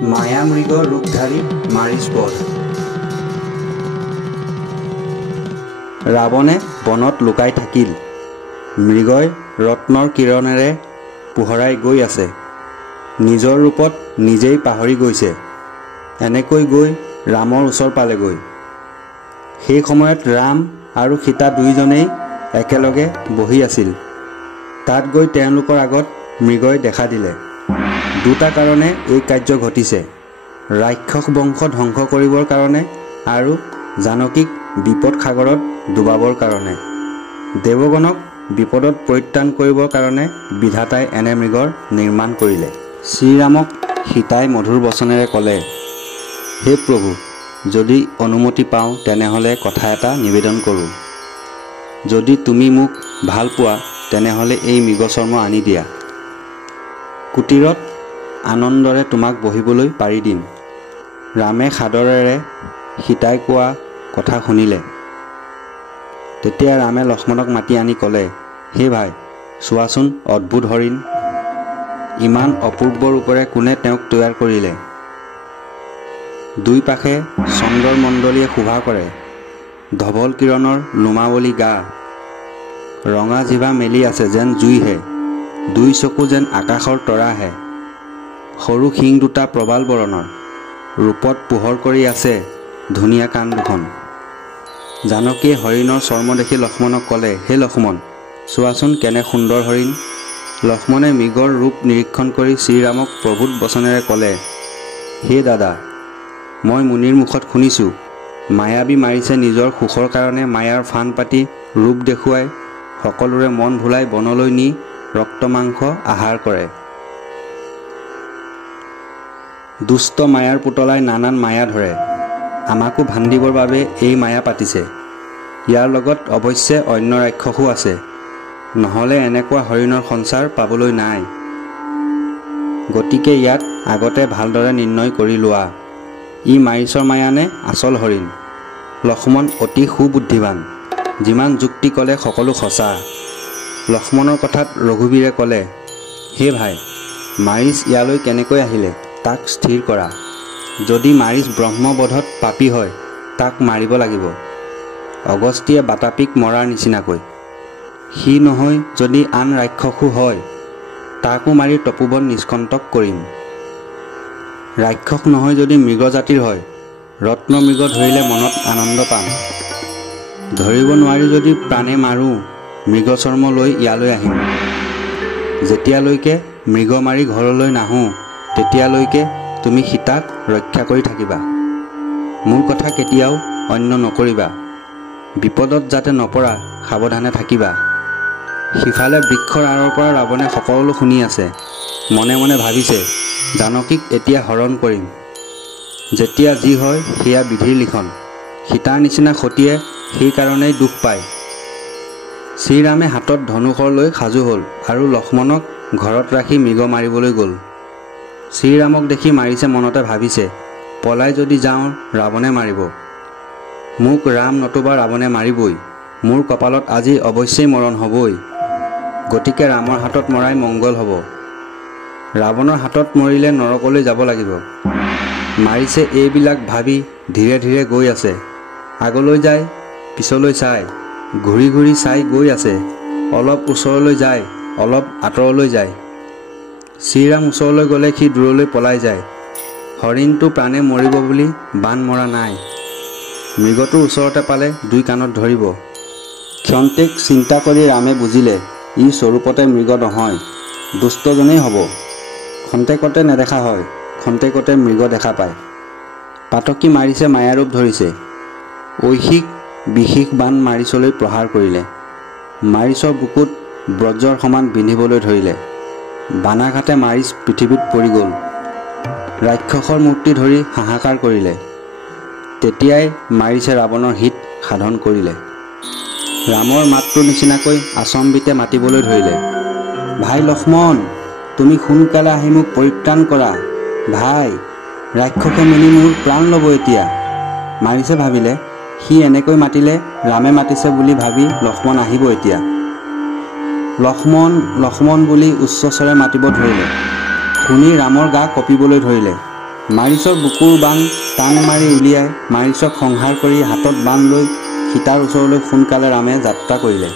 মায়া মৃগ ৰূপধাৰী মাৰিচ বধ। ৰাৱণে বনত লুকাই থাকিল। মৃগই ৰত্নৰ কিৰণেৰে পোহৰাই গৈ আছে। নিজৰ ৰূপত নিজেই পাহৰি গৈছে। এনেকৈ গৈ ৰামৰ ওচৰ পালেগৈ। সেই সময়ত ৰাম আৰু সীতা দুয়োজনেই একেলগে বহি আছিল। তাত গৈ তেওঁলোকৰ আগত মৃগই দেখা দিলে। দুটা কাৰণে এই কাৰ্য ঘটিছে, ৰাক্ষস বংশ ধ্বংস কৰিবৰ কাৰণে আৰু জানকীক বিপদ সাগৰত ডুবাবৰ কাৰণে। দেৱগণক বিপদত পৰিত্ৰাণ কৰিবৰ কাৰণে বিধাতাই এনে মৃগৰ নিৰ্মাণ কৰিলে। শ্ৰীৰামক সীতাই মধুৰ বচনেৰে ক'লে, হে প্ৰভু, যদি অনুমতি পাওঁ তেনেহ'লে কথা এটা নিবেদন কৰোঁ। যদি তুমি মোক ভাল পোৱা তেনেহ'লে এই মৃগচৰ্ম আনি দিয়া। কুটীৰত আনন্দৰে তোমাক বহিবলৈ পাৰি দিম। ৰামে সাদৰেৰে সীতাই কোৱা কথা শুনিলে। তেতিয়া ৰামে লক্ষ্মণক মাতি আনি ক'লে, হে ভাই, চোৱাচোন অদ্ভুত হৰিণ। ইমান অপূৰ্ব ৰূপেৰে কোনে তেওঁক তৈয়াৰ কৰিলে। দুই পাশে চন্দ্ৰৰ মণ্ডলীয়ে শোভা কৰে। ধৱল কিৰণৰ লোমাৱলী গা। ৰঙা জিভা মেলি আছে যেন জুইহে। দুই চকু যেন আকাশৰ তৰাহে। সৰু শিং দুটা প্ৰবাল বৰণৰ। ৰূপত পোহৰ কৰি আছে ধুনীয়া কাণ দুখন। জানকীয়ে হৰিণৰ চৰ্ম দেখি লক্ষ্মণক ক'লে, হে লক্ষ্মণ, চোৱাচোন কেনে সুন্দৰ হৰিণ। লক্ষ্মণে মৃগৰ ৰূপ নিৰীক্ষণ কৰি শ্ৰীৰামক প্ৰভূত বচনেৰে ক'লে, হে দাদা, মই মুনিৰ মুখত শুনিছোঁ, মায়াবী মাৰিছে নিজৰ সুখৰ কাৰণে মায়াৰ ফান পাতি ৰূপ দেখুৱাই সকলোৰে মন ভুলাই বনলৈ নি ৰক্ত মাংস আহাৰ কৰে। দুষ্ট মায়াৰ পুতলাই নানান মায়া ধৰে। আমাকো ভান্দিবৰ বাবে এই মায়া পাতিছে। ইয়াৰ লগত অৱশ্যে অন্য ৰাক্ষসো আছে, নহ'লে এনেকুৱা হৰিণৰ সঞ্চাৰ পাবলৈ নাই। গতিকে ইয়াত আগতে ভালদৰে নিৰ্ণয় কৰি লোৱা, ই মাৰিচৰ মায়া নে আচল হৰিণ। লক্ষ্মণ অতি সুবুদ্ধিবান, যিমান যুক্তি ক'লে সকলো সঁচা। লক্ষ্মণৰ কথাত ৰঘুবীৰে ক'লে, হে ভাই, মাৰিচ ইয়ালৈ কেনেকৈ আহিলে তাক স্থিৰ কৰা। যদি মাৰিচ ব্ৰহ্মবধত পাপী হয় তাক মাৰিব লাগিব, অগস্ত্যে বাতাপিক মৰাৰ নিচিনাকৈ। সি নহয় যদি আন ৰাক্ষসো হয় তাকো মাৰি তপোবন নিষ্কণ্টক কৰিম। ৰাক্ষস নহয় যদি মৃগজাতিৰ হয়, ৰত্ন মৃগ ধৰিলে মনত আনন্দ পাম। ধৰিব নোৱাৰি যদি প্ৰাণে মাৰোঁ, মৃগচৰ্ম লৈ ইয়ালৈ আহিম। যেতিয়ালৈকে মৃগ মাৰি ঘৰলৈ নাহোঁ তেতিয়ালৈকে তুমি সীতাক ৰক্ষা কৰি থাকিবা। মোৰ কথা কেতিয়াও অন্য নকৰিবা। বিপদত যাতে নপৰা সাৱধানে থাকিবা। সিফালে বৃক্ষৰ আঁৰৰ পৰা ৰাৱণে সকলো শুনি আছে। মনে মনে ভাবিছে, জানকীক এতিয়া হৰণ কৰিম। যেতিয়া যি হয় সেয়া বিধিৰ লিখন। সীতাৰ নিচিনা সতীয়ে সেইকাৰণেই দুখ পায়। শ্ৰীৰামে হাতত ধনুশৰ লৈ সাজু হ'ল আৰু লক্ষ্মণক ঘৰত ৰাখি মৃগ মাৰিবলৈ গ'ল। শ্ৰীৰামক দেখি মাৰিছে মনতে ভাবিছে, পলাই যদি যাওঁ ৰাৱণে মাৰিব। মোক ৰাম নতুবা ৰাৱণে মাৰিবই। মোৰ কপালত আজি অৱশ্যেই মৰণ হ'বই। গতিকে ৰামৰ হাতত মৰাই মংগল হ'ব। ৰাৱণৰ হাতত মৰিলে নৰকলৈ যাব লাগিব। মাৰিছে এইবিলাক ভাবি ধীৰে ধীৰে গৈ আছে। আগলৈ যায়, পিছলৈ চাই, ঘূৰি ঘূৰি চাই গৈ আছে। অলপ ওচৰলৈ যায়, অলপ আঁতৰলৈ যায়। শ্ৰীৰাম ওচৰলৈ গ'লে সি দূৰলৈ পলাই যায়। হৰিণটো প্ৰাণে মৰিব বুলি বান মৰা নাই। মৃগটোৰ ওচৰতে পালে দুই কাণত ধৰিব। ক্ষন্তেক চিন্তা কৰি ৰামে বুজিলে, ই স্বৰূপতে মৃগ নহয়, দুষ্টজনেই হ'ব। খন্তেকতে নেদেখা হয়, খন্তেকতে মৃগ দেখা পায়। পাতকী মাৰিছে মায়াৰূপ ধৰিছে। ঐহিক বিশেষ বান মাৰিচলৈ প্ৰহাৰ কৰিলে। মাৰিচৰ বুকুত ব্ৰজৰ সমান বিন্ধিবলৈ ধৰিলে। বানাঘাটে মাৰিচ পৃথিৱীত পৰি গ'ল। ৰাক্ষসৰ মূৰ্তি ধৰি হাহাকাৰ কৰিলে। তেতিয়াই মাৰিছে ৰাৱণৰ হিত সাধন কৰিলে। ৰামৰ মাতটোৰ নিচিনাকৈ আচম্বিতে মাতিবলৈ ধৰিলে, ভাই লক্ষ্মণ, তুমি সোনকালে আহি মোক পৰিত্ৰাণ কৰা। ভাই, ৰাক্ষসে মিলি মোৰ প্ৰাণ ল'ব এতিয়া। মাৰিছে ভাবিলে, সি এনেকৈ মাতিলে ৰামে মাতিছে বুলি ভাবি লক্ষ্মণ আহিব এতিয়া। লক্ষ্মণ লক্ষ্মণ বুলি উচ্চস্বৰে মাতিব ধৰিলে। শুনি ৰামৰ গা কঁপিবলৈ ধৰিলে। মাৰিচৰ বুকুৰ বান টান মাৰি উলিয়াই মাৰিচক সংহাৰ কৰি হাতত বান লৈ সীতাৰ ওচৰলৈ সোনকালে ৰামে যাত্ৰা কৰিলে।